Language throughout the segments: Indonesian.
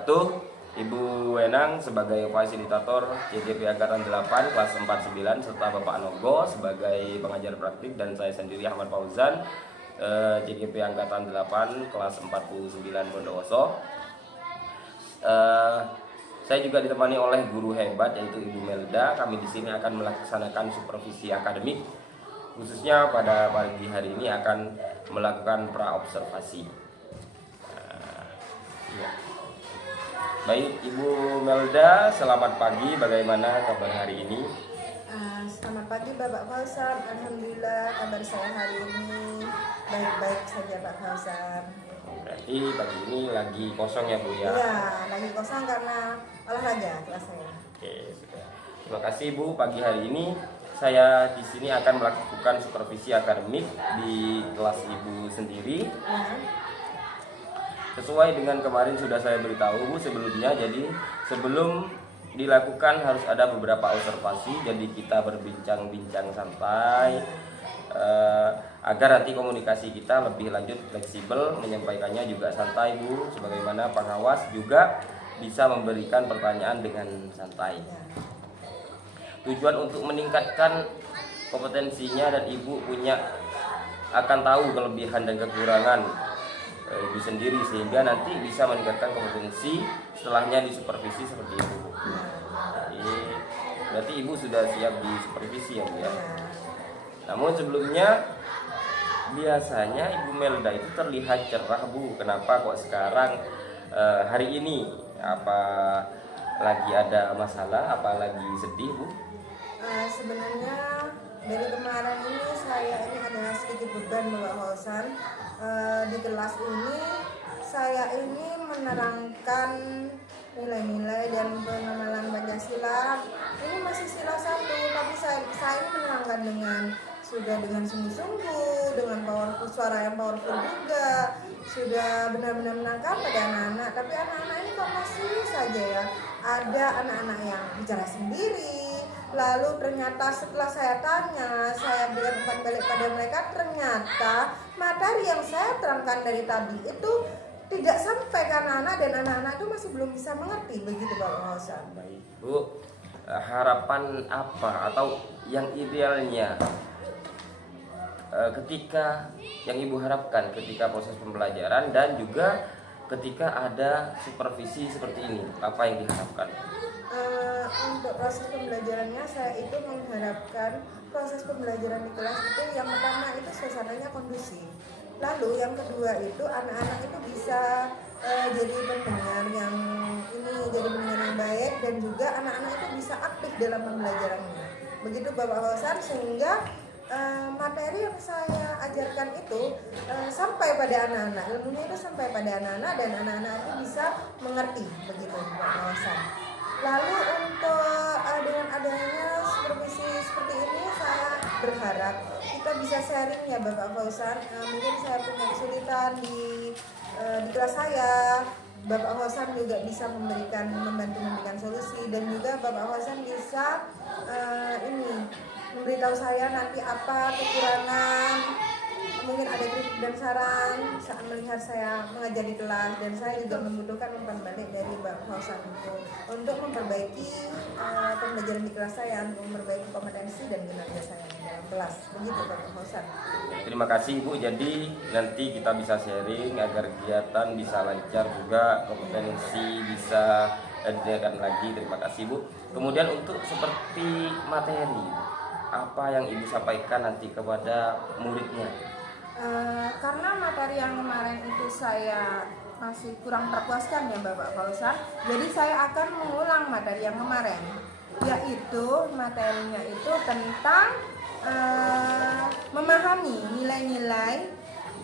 wabarakatuh. Ibu Wenang sebagai fasilitator CGP Angkatan 8 kelas 49 serta Bapak Nogo sebagai pengajar praktik dan saya sendiri Ahmad Fauzan CGP Angkatan 8 kelas 49 Bondowoso. Saya juga ditemani oleh guru hebat yaitu Ibu Melda. Kami di sini akan melaksanakan supervisi akademik, khususnya pada pagi hari ini akan melakukan praobservasi. Ya. Baik, Ibu Melda, selamat pagi. Bagaimana kabar hari ini? Selamat pagi Bapak Fauzan. Alhamdulillah kabar saya hari ini baik-baik saja Pak Fauzan. Berarti pagi ini lagi kosong ya Bu ya? Iya, lagi kosong karena olahraga kelas saya. Oke, sudah. Terima kasih Bu. Pagi hari ini saya di sini akan melakukan supervisi akademik di kelas Ibu sendiri. Ya. Sesuai dengan kemarin sudah saya beritahu sebelumnya, jadi sebelum dilakukan harus ada beberapa observasi. Jadi kita berbincang-bincang santai agar nanti komunikasi kita lebih lanjut fleksibel, menyampaikannya juga santai Bu. Sebagaimana pengawas juga bisa memberikan pertanyaan dengan santai. Tujuan untuk meningkatkan kompetensinya dan Ibu akan tahu kelebihan dan kekurangan Ibu sendiri sehingga nanti bisa meningkatkan kompetensi setelahnya disupervisi seperti itu. Jadi, berarti Ibu sudah siap disupervisi ya Bu ya. Namun sebelumnya biasanya Ibu Melda itu terlihat cerah Bu. Kenapa kok sekarang hari ini? Apa lagi ada masalah? Apa lagi sedih Bu? Sebenarnya dari kemarin ini saya ada sedikit beban Bapak Fauzan. Di kelas ini saya ini menerangkan nilai-nilai dan pengamalan Pancasila. Ini masih sila 1, tapi saya ini menerangkan dengan sungguh-sungguh, dengan suara yang powerful juga, sudah benar-benar menangkap pada anak-anak. Tapi anak-anak ini kok masih saja ya, ada anak-anak yang bicara sendiri. Lalu ternyata setelah saya tanya, saya berikan umpan balik pada mereka, ternyata materi yang saya terangkan dari tadi itu tidak sampai ke anak-anak dan anak-anak itu masih belum bisa mengerti. Begitu Bapak Fauzan. Baik Bu, harapan apa atau yang idealnya ketika yang Ibu harapkan ketika proses pembelajaran dan juga ketika ada supervisi seperti ini, apa yang diharapkan? Untuk proses pembelajarannya saya itu mengharapkan proses pembelajaran di kelas itu yang pertama itu suasananya kondusif. Lalu yang kedua itu anak-anak itu bisa jadi pendengar yang baik dan juga anak-anak itu bisa aktif dalam pembelajarannya. Begitu Bapak Fauzan, sehingga materi yang saya ajarkan itu sampai pada anak-anak, ilmunya itu sampai pada anak-anak dan anak-anak itu bisa mengerti. Begitu Bapak Fauzan. Lalu untuk dengan adanya supervisi seperti ini saya berharap kita bisa sharing ya Bapak Fauzan. Mungkin saya punya kesulitan di kelas saya, Bapak Fauzan juga bisa membantu memberikan solusi, dan juga Bapak Fauzan bisa memberitahu saya nanti apa kekurangan, mungkin ada kritik dan saran saat melihat saya mengajar di kelas, dan saya juga membutuhkan umpan balik dari Bapak Fauzan untuk memperbaiki pembelajaran di kelas saya, untuk memperbaiki kompetensi dan kinerja saya di dalam kelas. Begitu Bapak Fauzan. Terima kasih Bu. Jadi nanti kita bisa sharing agar kegiatan bisa lancar juga, kompetensi bisa diadakan lagi. Terima kasih Bu. Kemudian untuk seperti materi, apa yang Ibu sampaikan nanti kepada muridnya? Karena materi yang kemarin itu saya masih kurang terpuaskan ya Bapak Fauzan, jadi saya akan mengulang materi yang kemarin, yaitu materinya itu tentang memahami nilai-nilai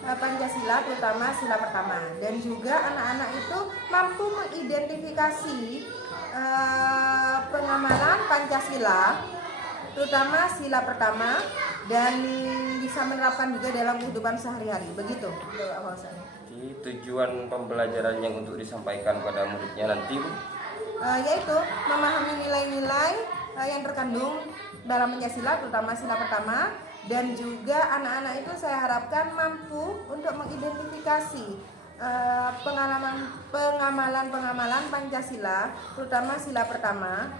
Pancasila, terutama sila pertama, dan juga anak-anak itu mampu mengidentifikasi pengamalan Pancasila, terutama sila pertama, dan bisa menerapkan juga dalam kehidupan sehari-hari. Begitu Bapak Fauzan. Jadi tujuan pembelajaran yang untuk disampaikan pada muridnya nanti Bu? Yaitu memahami nilai-nilai yang terkandung dalam Pancasila, terutama sila pertama, dan juga anak-anak itu saya harapkan mampu untuk mengidentifikasi pengamalan Pancasila, terutama sila pertama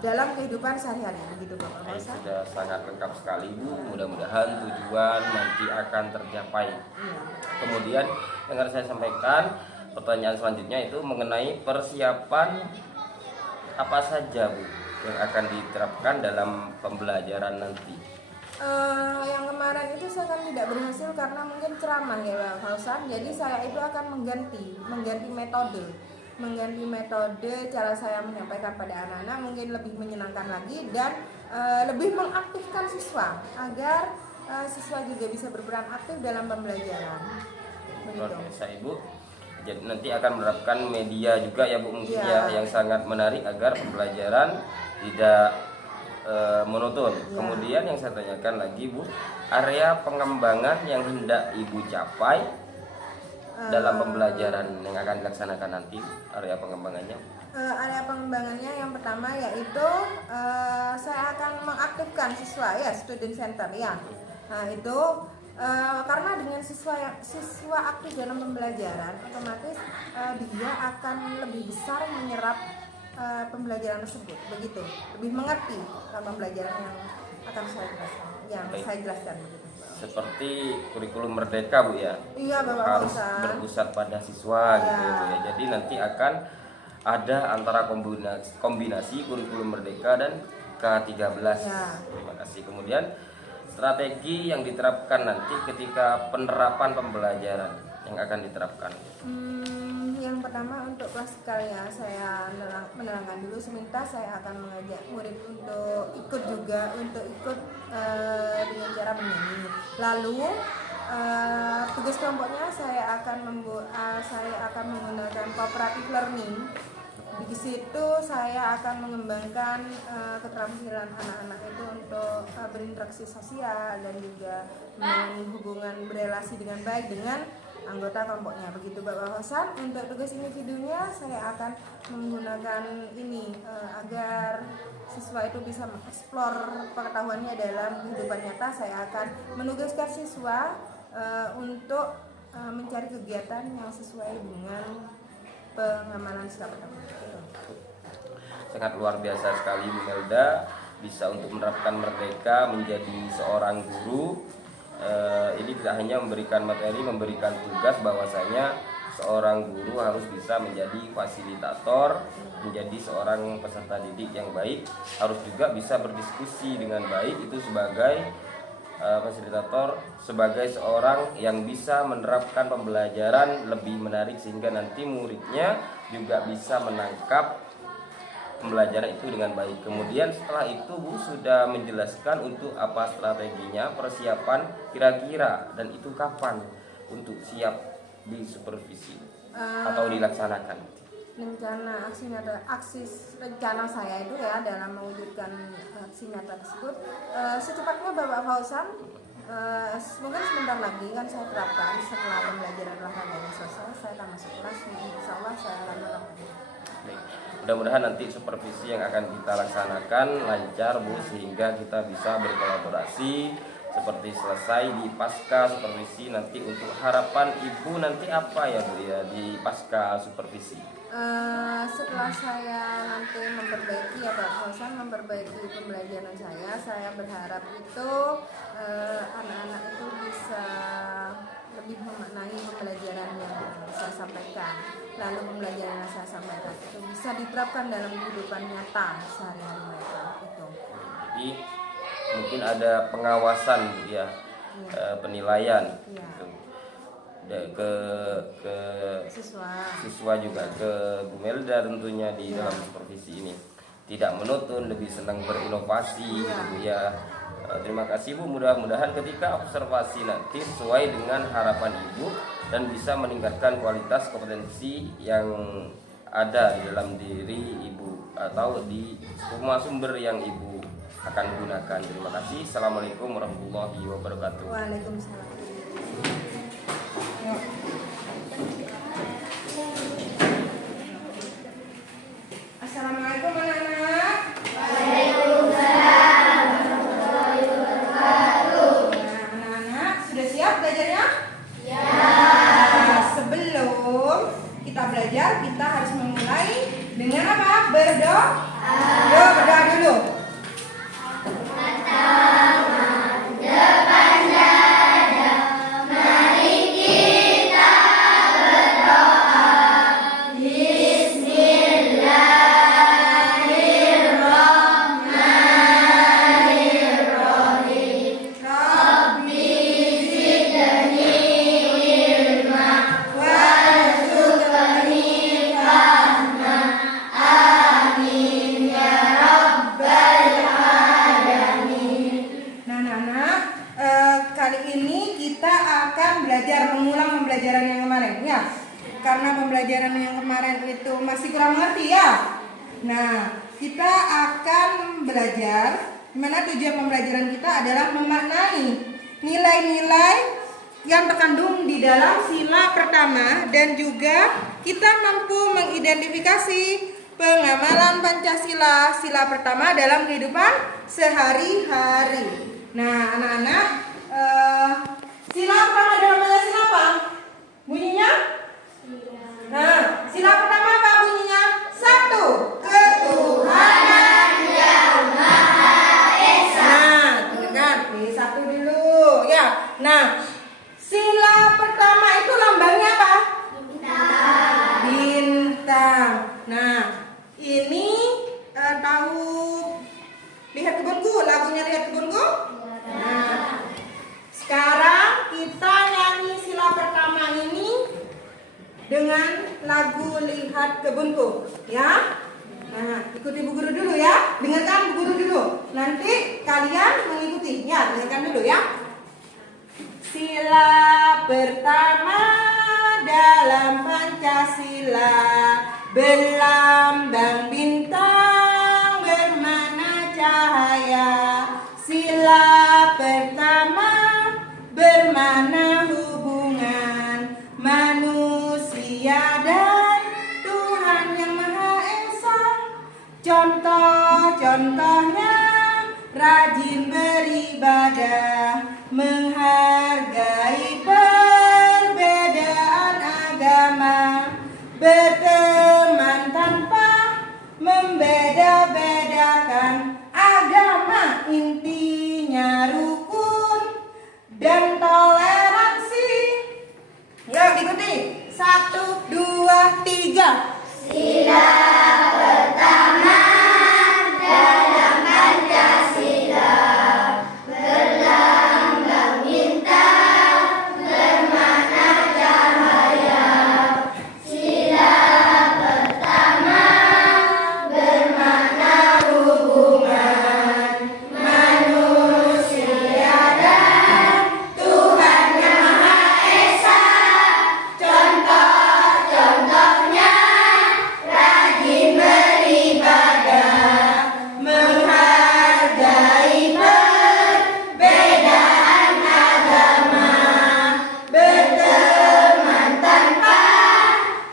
dalam kehidupan sehari-hari, begitu Bapak Baik, Fauzan. sudah sangat lengkap sekali Bu. Mudah-mudahan tujuan nanti akan tercapai. Iya. Kemudian yang harus saya sampaikan, pertanyaan selanjutnya itu mengenai persiapan apa saja Bu yang akan diterapkan dalam pembelajaran nanti. Yang kemarin itu saya kan tidak berhasil karena mungkin ceramah ya Pak Fauzan. Jadi saya itu akan mengganti metode cara saya menyampaikan pada anak-anak, mungkin lebih menyenangkan lagi dan lebih mengaktifkan siswa agar siswa juga bisa berperan aktif dalam pembelajaran. Luar Begitu. biasa Ibu. Jadi nanti akan menerapkan media juga ya Bu mungkin Ya. ya yang sangat menarik agar pembelajaran tidak monoton. Ya. Kemudian yang saya tanyakan lagi Bu, area pengembangan yang hendak Ibu capai dalam pembelajaran yang akan dilaksanakan nanti, area pengembangannya. Area pengembangannya yang pertama yaitu saya akan mengaktifkan siswa ya, student center ya. Nah itu karena dengan siswa aktif dalam pembelajaran, otomatis dia akan lebih besar menyerap pembelajaran tersebut, begitu, lebih mengerti pembelajaran yang akan saya jelaskan, begitu. Seperti kurikulum merdeka Bu ya. Iya Bapak Harus Fauzan. berpusat pada siswa gitu Ya. Bu ya. Jadi nanti akan ada antara kombinasi kurikulum merdeka dan K13. Ya. Terima kasih. Kemudian strategi yang diterapkan nanti ketika penerapan pembelajaran yang akan diterapkan. Yang pertama untuk klasikal ya, saya menerangkan dulu. Seminta saya akan mengajak murid untuk ikut dengan cara menyanyi. Lalu tugas kelompoknya saya akan menggunakan cooperative learning. Di situ saya akan mengembangkan keterampilan anak-anak itu untuk berinteraksi sosial dan juga membangun hubungan berelasi dengan baik dengan anggota kelompoknya, begitu Bapak Fauzan. Untuk tugas individunya saya akan menggunakan ini agar siswa itu bisa mengeksplor pengetahuannya dalam kehidupan nyata. Saya akan menugaskan siswa untuk mencari kegiatan yang sesuai dengan pengamalan sila pertama. Sangat luar biasa sekali Bu Melda, bisa untuk menerapkan merdeka menjadi seorang guru. Ini tidak hanya memberikan materi, memberikan tugas, bahwasanya seorang guru harus bisa menjadi fasilitator, menjadi seorang peserta didik yang baik, harus juga bisa berdiskusi dengan baik, itu sebagai fasilitator, sebagai seorang yang bisa menerapkan pembelajaran lebih menarik sehingga nanti muridnya juga bisa menangkap pembelajaran itu dengan baik. Kemudian setelah itu Bu sudah menjelaskan untuk apa strateginya, persiapan kira-kira, dan itu kapan untuk siap disupervisi atau dilaksanakan. Rencana saya itu ya dalam mewujudkan aksi nyata tersebut secepatnya Bapak Fauzan, mungkin sebentar lagi kan saya terapkan setelah pembelajaran olahraganya selesai, saya akan masuk kelas, insya Allah saya akan melakukan. Mudah-mudahan nanti supervisi yang akan kita laksanakan lancar Bu, sehingga kita bisa berkolaborasi seperti selesai di pasca supervisi. Nanti untuk harapan Ibu nanti apa ya Bu ya di pasca supervisi? Setelah saya nanti memperbaiki ya Pak Fauzan, memperbaiki pembelajaran saya berharap itu anak-anak itu bisa lebih memaknai pembelajaran yang saya sampaikan. Lalu pembelajaran yang saya sampaikan itu bisa diterapkan dalam kehidupan nyata sehari-hari mereka itu. Jadi mungkin ada pengawasan ya, penilaian Ya. gitu. ke siswa juga, ke Bu Melda tentunya di dalam supervisi ini. Tidak monoton, lebih senang berinovasi gitu Bu ya. Terima kasih Bu, mudah-mudahan ketika observasi nanti sesuai dengan harapan Ibu dan bisa meningkatkan kualitas kompetensi yang ada di dalam diri Ibu atau di semua sumber yang Ibu akan gunakan. Terima kasih. Assalamualaikum warahmatullahi wabarakatuh. Waalaikumsalam. Assalamualaikum anak-anak. Anak-anak sudah siap belajarnya? Ya. Sebelum berdoa. Yuk berdoa dulu. Pembelajaran yang kemarin ya, karena pembelajaran yang kemarin itu masih kurang mengerti ya. Nah, kita akan belajar, dimana tujuan pembelajaran kita adalah memaknai nilai-nilai yang terkandung di dalam sila pertama, dan juga kita mampu mengidentifikasi pengamalan Pancasila sila pertama dalam kehidupan sehari-hari. Nah, anak-anak, sila pertama dalam Pancasila apa? Bunyinya? Nah, sila pertama apa bunyinya? 1. Ketuhanan yang Maha Esa. Nah, dengarkan. Nih, 1 dulu ya. Nah, sila pertama itu lambangnya apa? Bintang. Bintang. Nah, ini tahu Lihat Kebunku, lagunya Lihat Kebunku? Nah, sekarang kita nyanyi sila pertama ini dengan lagu Lihat Kebunku, ya. Nah, ikuti Bu Guru dulu ya. Dengarkan Bu Guru dulu. Nanti kalian mengikuti. Ya, dengarkan dulu ya. Sila pertama dalam Pancasila berlambang bintang bermana cahaya. Sila pertama bermana hubungan manusia dan Tuhan yang Maha Esa. Contoh-contohnya rajin beribadah, menghargai perbedaan agama, berteman tanpa membeda-bedakan agama, intinya rukun dan toleransi. Ya, ikuti. 1, 2, 3. Sila pertama dalam Pancasila berlambang bintang bermana cahaya. Sila pertama bermana hubungan manusia dan Tuhan yang Maha Esa. Contoh-contohnya rajin beribadah, menghargai perbedaan agama, berteman tanpa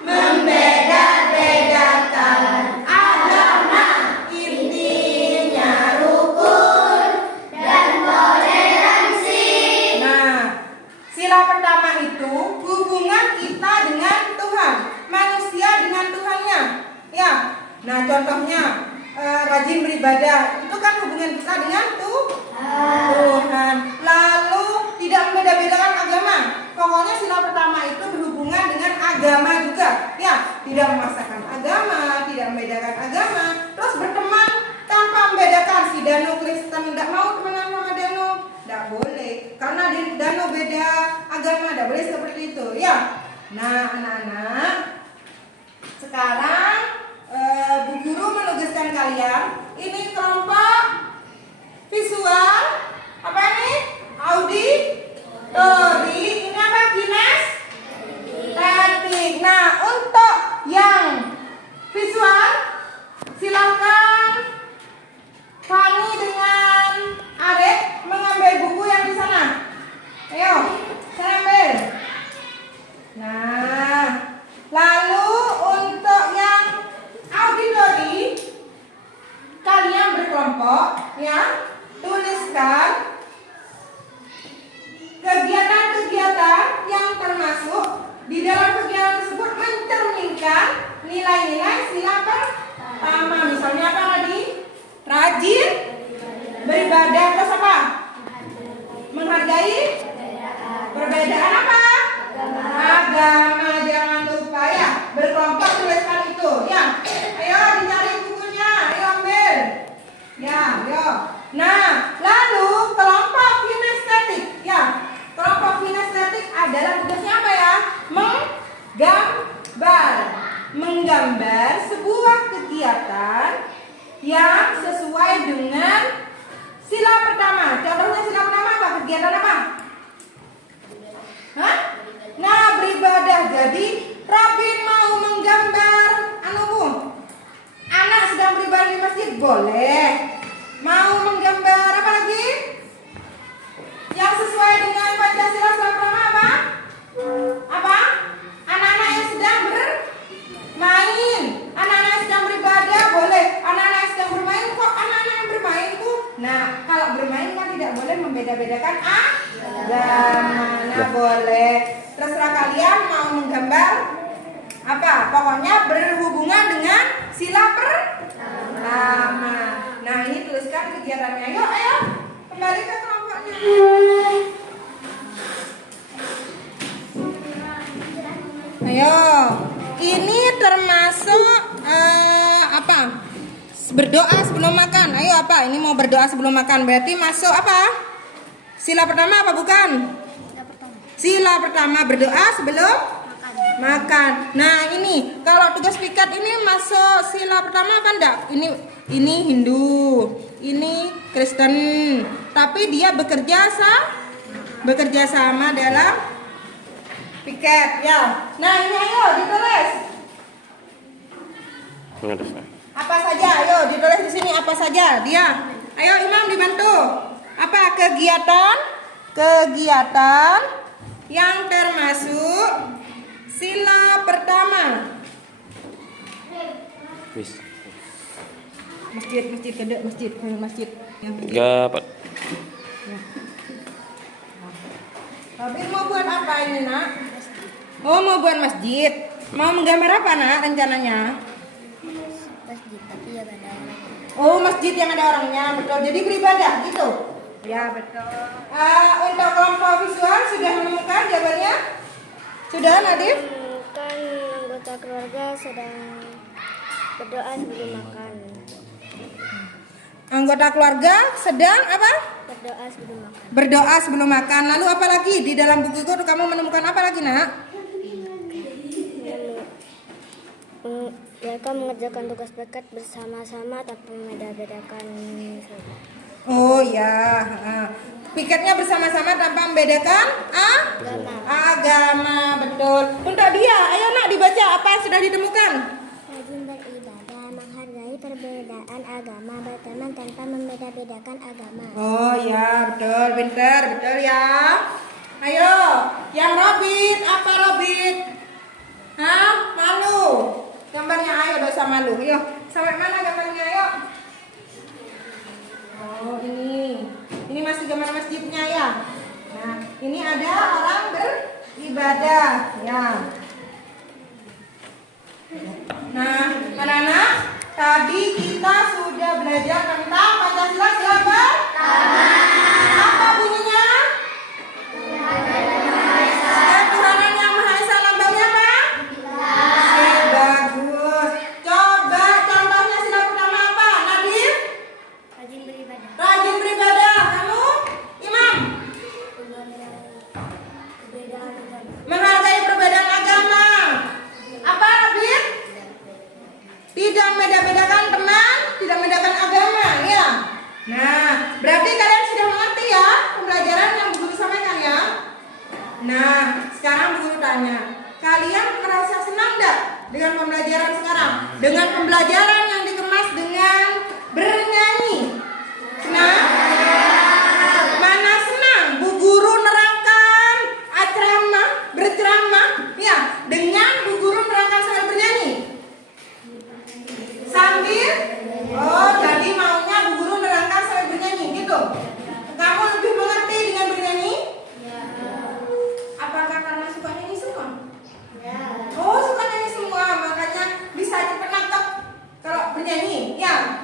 membeda-bedakan agama, intinya rukun dan toleransi. Nah, sila pertama itu hubungan kita dengan Tuhan, manusia dengan Tuhannya. Ya, nah contohnya rajin beribadah, itu kan hubungan kita dengan Tuhan. Lalu tidak membeda-bedakan agama. Pokoknya sila pertama itu berhubungan dengan agama juga. Ya, tidak memaksakan agama, tidak membedakan agama. Terus berteman tanpa membedakan. Si Dano Kristen tidak mau temenan sama Dano, tidak boleh. Karena Dano beda agama, tidak boleh seperti itu. Ya. Nah, anak-anak, sekarang Bu Guru menugaskan kalian. Ini kelompok visual, apa ini? Auditori. Ini apa? Kinestetik. Nah, untuk yang visual, silakan Fani dengan Arek mengambil buku yang di sana. Ayo, saya ambil. Nah, lalu untuk yang auditori, kalian berkelompok, ya, tuliskan kegiatan-kegiatan yang termasuk di dalam kegiatan tersebut mencerminkan nilai-nilai sila pertama. yang sesuai dengan sila pertama. Contohnya sila pertama apa? Kegiatan apa? Hah? Nah, beribadah. Jadi Robin mau menggambar anak sedang beribadah di masjid, boleh. Mau menggambar apa lagi? Yang sesuai dengan Pancasila sila pertama apa? Apa? Anak-anak yang sedang bermain. Anak-anak yang sedang beribadah, boleh. Anak-anak yang sedang bermain, kok anak-anak yang bermain tuh? Nah, kalau bermain kan tidak boleh membeda-bedakan agama. Nah, boleh. Terserah kalian mau menggambar apa? Pokoknya berhubungan dengan sila pertama. Nah, ini tuliskan kegiatannya. Yuk, ayo. Kembali ke kelompoknya. Ayo. Ini termasuk apa? Berdoa sebelum makan. Ayo apa? Ini mau berdoa sebelum makan. Berarti masuk apa? Sila pertama apa bukan? Sila pertama berdoa sebelum makan. Nah, ini kalau tugas piket ini masuk sila pertama apa enggak? Ini Hindu, ini Kristen. Tapi dia bekerja sama dalam piket ya. Nah, ini ayo ditulis. Apa saja? Ayo ditulis di sini apa saja dia. Ayo Imam dibantu. Apa kegiatan yang termasuk sila pertama? Masjid. Dapat. Robin mau buat apa ini nak? Oh, mau buat masjid. Mau menggambar apa nak rencananya? Masjid, tapi ya ada orang. Oh, masjid yang ada orangnya, betul. Jadi beribadah gitu. Ya, betul. Untuk kelompok visual sudah menemukan jawabannya? Sudah, Nadif? Kan anggota keluarga sedang berdoa sebelum makan. Anggota keluarga sedang apa? Berdoa sebelum makan. Berdoa sebelum makan. Lalu apa lagi? Di dalam buku itu kamu menemukan apa lagi, nak? Mereka mengerjakan tugas piket bersama-sama tanpa membeda-bedakan. Oh ya, piketnya bersama-sama tanpa membedakan agama, betul. Untuk dia, ayo nak dibaca apa yang sudah ditemukan. Rajin beribadah, menghargai perbedaan agama, berteman tanpa membeda-bedakan agama. Oh ya, betul, pintar, betul ya. Ayo, yang Robit, apa Robit? Hah, malu? Gambarnya ayo, dosa malu. Yuk, sampai mana gambarnya? Ayo. Oh ini masih gambar masjidnya ya. Nah, ini ada orang beribadah ya. Nah, anak-anak, tadi kita sudah belajar tentang Pancasila. Silakan. Apa bunyinya? Ketuhanan yang Maha Esa, lambangnya apa? Bagus. Coba contohnya sila pertama apa? Nadif? Rajin beribadah. Rajin beribadah. Kamu? Imam? Menghargai perbedaan agama. Apa Robin? Tidak membeda-bedakan teman, tidak membedakan agama, ya. Nah, berarti kalian sudah mengerti ya pembelajaran yang Bu Guru sampaikan ya. Nah, sekarang Bu Guru tanya, kalian merasa senang enggak dengan pembelajaran sekarang? Dengan pembelajaran yang dikemas dengan bernyanyi? Senang? Mana senang Bu Guru nerangkan berceramah ya, dengan Bu Guru nerangkan sambil bernyanyi? Sambil? Oh, jadi maunya Bu Guru nerangkan sambil bernyanyi gitu. Kamu lebih mengerti dengan bernyanyi? Apakah karena suka nyanyi semua? Oh, suka nyanyi semua, makanya bisa cepat nangkep kalau bernyanyi, ya.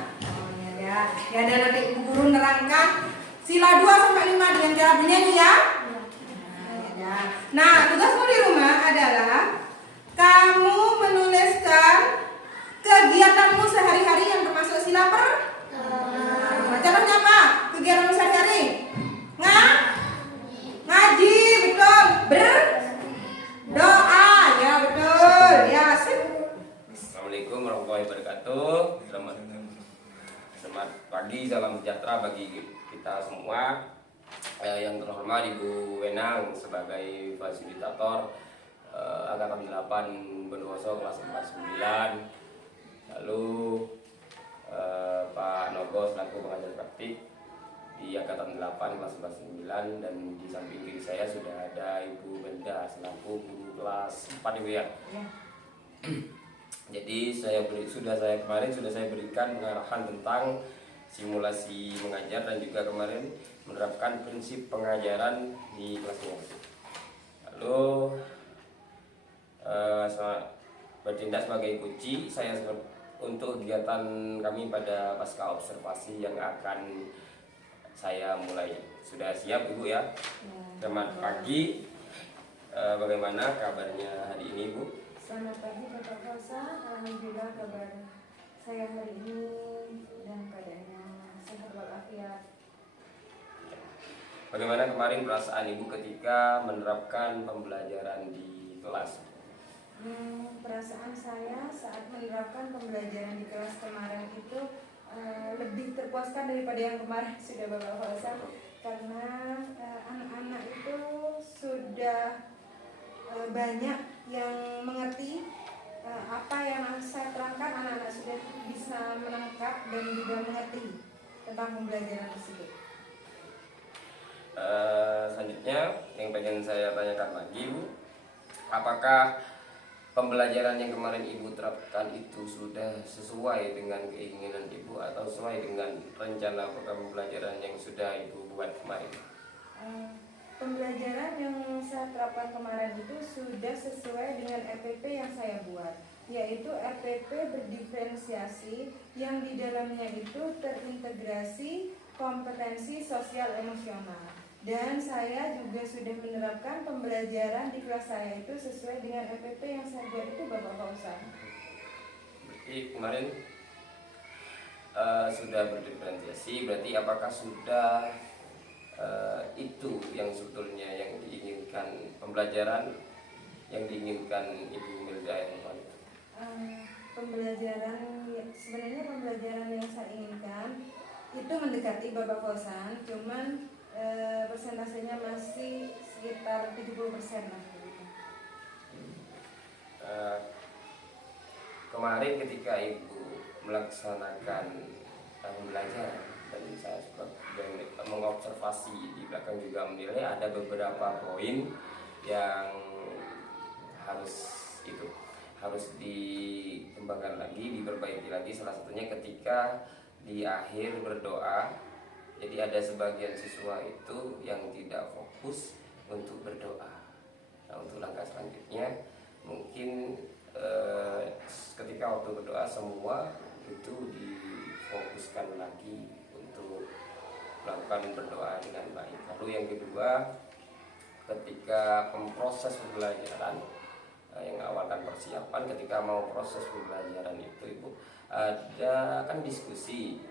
Ya, dan nanti Bu Guru nerangkan sila 2 sampai 5 dengan cara bernyanyi ya. Nah, tugasmu di rumah adalah kamu menuliskan kegiatanmu sehari-hari yang termasuk sila pertama. Contohnya apa? Kegiatanmu sehari-hari? Ngaji, betul. Berdoa, ya betul. Ya, sip. Assalamualaikum warahmatullahi wabarakatuh. Selamat Selamat pagi, salam sejahtera bagi kita semua. Yang terhormat Ibu Wenang sebagai fasilitator Angkatan 8 Bondowoso kelas 49. Lalu Pak Nogo selaku pengajar praktik di Angkatan 8 kelas 49, dan di samping kiri saya sudah ada Ibu Benda selaku guru kelas 4 Ibu ya. Jadi kemarin sudah saya berikan pengarahan tentang simulasi mengajar dan juga kemarin menerapkan prinsip pengajaran di kelasnya. Lalu bertindak sebagai kunci saya untuk kegiatan kami pada pasca observasi yang akan saya mulai. Sudah siap Ibu ya? Selamat pagi. Bagaimana kabarnya hari ini Bu? Selamat pagi Bapak Fausa. Alhamdulillah kabar saya hari ini dan keadaannya sehat walafiat. Bagaimana kemarin perasaan Ibu ketika menerapkan pembelajaran di kelas? Perasaan saya saat menerapkan pembelajaran di kelas kemarin itu lebih terpuaskan daripada yang kemarin sudah Bapak Fausa, karena anak-anak itu sudah banyak yang mengerti apa yang saya terangkan. Anak-anak sudah bisa menangkap dan juga mengerti tentang pembelajaran tersebut. Selanjutnya yang pengen saya tanyakan lagi Bu, apakah pembelajaran yang kemarin Ibu terapkan itu sudah sesuai dengan keinginan Ibu atau sesuai dengan rencana program pembelajaran yang sudah Ibu buat kemarin? Pembelajaran yang saya terapkan kemarin itu sudah sesuai dengan RPP yang saya buat, yaitu RPP berdiferensiasi yang di dalamnya itu terintegrasi kompetensi sosial emosional. Dan saya juga sudah menerapkan pembelajaran di kelas saya itu sesuai dengan RPP yang saya buat itu Bapak Fausa. Berarti kemarin sudah berdiferensiasi, berarti apakah sudah itu yang sebetulnya yang diinginkan, pembelajaran yang diinginkan Ibu Milda yang kemarin? Sebenarnya pembelajaran yang saya inginkan itu mendekati Bapak Fausa, cuman persentasenya masih sekitar 70% lah. Kemarin ketika Ibu melaksanakan pembelajaran dan saya mengobservasi di belakang juga menilai ada beberapa poin yang harus dikembangkan lagi, diperbaiki lagi. Salah satunya ketika di akhir berdoa. Jadi ada sebagian siswa itu yang tidak fokus untuk berdoa. Nah, untuk langkah selanjutnya mungkin ketika waktu berdoa semua itu difokuskan lagi untuk melakukan berdoa dengan baik. Lalu yang kedua, ketika proses pembelajaran yang awal kan persiapan, ketika mau proses pembelajaran itu Ibu ada kan diskusi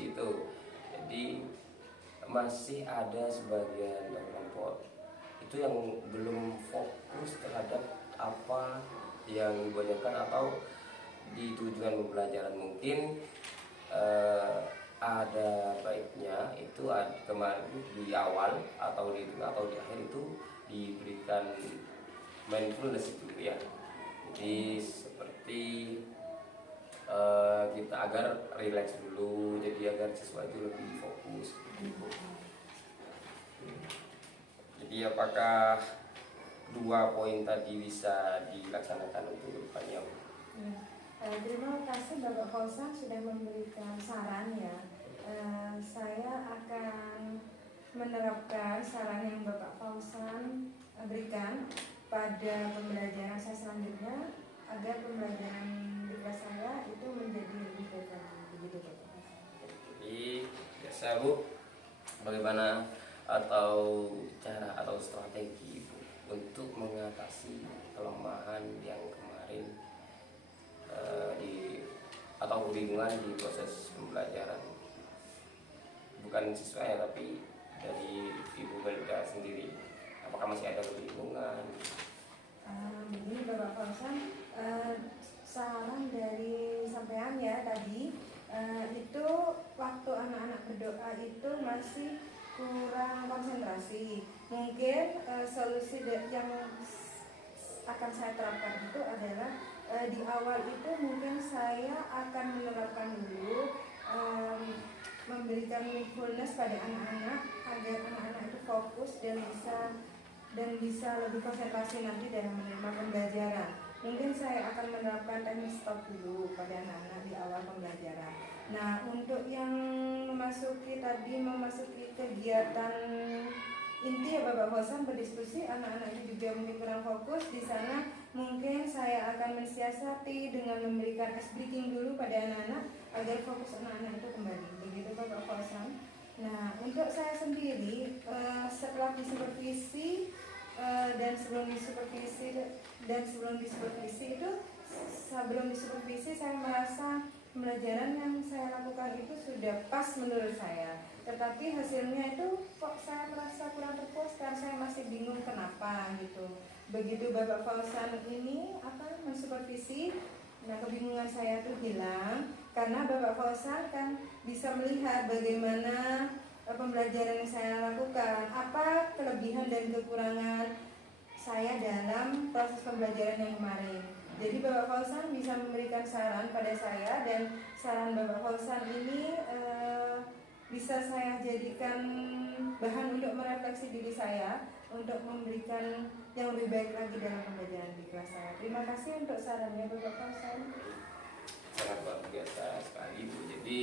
itu. Jadi masih ada sebagian kelompok itu yang belum fokus terhadap apa yang dibacakan atau di tujuan pembelajaran. Mungkin ada baiknya itu kemarin di awal atau di tengah atau di akhir itu diberikan mindfulness itu ya. Jadi seperti kita agar relax dulu, jadi agar siswa itu lebih fokus gitu. Jadi apakah dua poin tadi bisa dilaksanakan untuk depannya? Terima kasih Bapak Fausa sudah memberikan saran ya. Saya akan menerapkan saran yang Bapak Fausa berikan pada pembelajaran saya selanjutnya agar pembelajaran di kelas saya itu menjadi lebih baik lagi, begitu Bapak. Jadi biasa Bu, bagaimana atau cara atau strategi Bu untuk mengatasi kelemahan yang kemarin atau kebingungan di proses pembelajaran, bukan siswanya tapi dari Ibu Belda sendiri, apakah masih ada kebingungan? Begini Bapak Fausa, saran dari sampean ya tadi itu waktu itu masih kurang konsentrasi. Mungkin solusi yang akan saya terapkan itu adalah di awal itu mungkin saya akan menerapkan dulu memberikan mindfulness pada anak-anak agar anak-anak itu fokus dan bisa lebih konsentrasi nanti dalam menerima pembelajaran. Mungkin saya akan menerapkan teknik stop dulu pada anak-anak di awal pembelajaran. Nah, untuk yang memasuki kegiatan inti ya Bapak Hosan berdiskusi, anak-anak itu juga mungkin kurang fokus di sana. Mungkin saya akan mensiasati dengan memberikan ice breaking dulu pada anak-anak agar fokus anak-anak itu kembali. Begitu Bapak Hosan. Nah, untuk saya sendiri setelah disupervisi dan sebelum disupervisi saya merasa pembelajaran yang saya lakukan itu sudah pas menurut saya. Tetapi hasilnya itu kok saya merasa kurang terpuaskan, saya masih bingung kenapa gitu. Begitu Bapak Fauzan ini mensupervisi, nah kebingungan saya itu hilang karena Bapak Fauzan kan bisa melihat bagaimana pembelajaran yang saya lakukan, apa kelebihan dan kekurangan saya dalam proses pembelajaran yang kemarin. Jadi Bapak Fauzan bisa memberikan saran pada saya dan saran Bapak Fauzan ini bisa saya jadikan bahan untuk merefleksi diri saya untuk memberikan yang lebih baik lagi dalam pembelajaran di kelas saya. Terima kasih untuk sarannya Bapak Fauzan. Sangat luar biasa sekali Bu. Jadi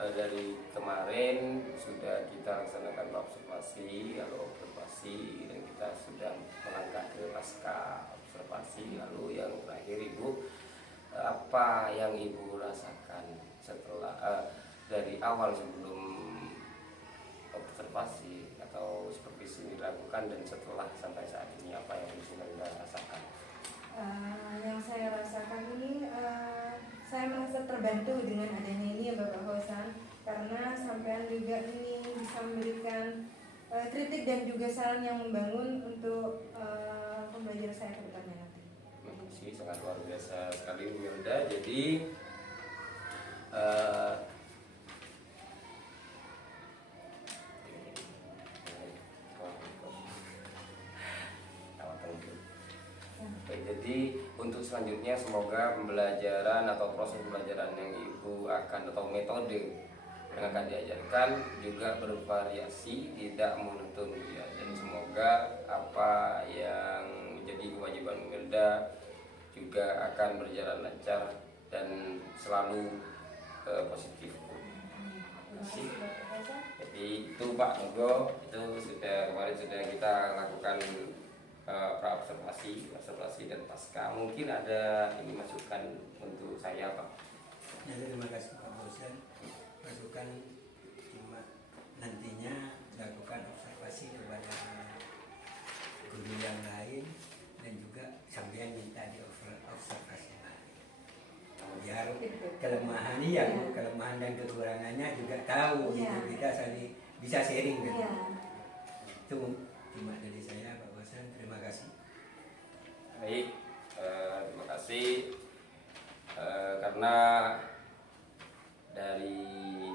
dari kemarin sudah kita laksanakan observasi, lalu observasi, dan kita sudah melangkah ke pasca observasi. Lalu yang terakhir Ibu, apa yang Ibu rasakan setelah dari awal sebelum observasi atau supervisi dilakukan dan setelah sampai saat ini, apa yang Ibu rasakan? Yang saya rasakan ini saya merasa terbantu dengan adanya ini ya Bapak Fauzan, karena sampean juga ini bisa memberikan kritik dan juga saran yang membangun untuk pembelajaran saya ke depannya nanti. Sih sangat luar biasa sekali Bu Milda. Jadi jadi untuk selanjutnya semoga pembelajaran atau proses pembelajaran yang Ibu akan atau metode yang akan diajarkan juga bervariasi, tidak monoton ya. Dan semoga apa yang menjadi kewajiban Milda juga akan berjalan lancar dan selalu positif. Jadi itu Pak Nugo, itu kemarin sudah kita lakukan observasi dan pasca. Mungkin ada ini masukan untuk saya Pak. Ya, terima kasih Pak Fauzan. Masukan cuma nantinya lakukan observasi kepada guru yang lain dan juga sambil minta di observasi lain. Biar kelemahan kelemahan dan kekurangannya juga tahu gitu, kita saling bisa sharing gitu. Itu cuma dari saya Pak Fauzan, terima kasih. Baik, terima kasih karena dari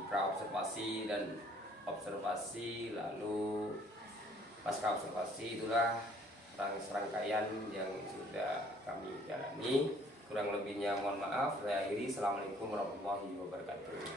pra-observasi dan observasi lalu pasca observasi itulah serangkaian yang sudah kami jalani. Kurang lebihnya mohon maaf. Saya akhiri. Assalamualaikum warahmatullahi wabarakatuh.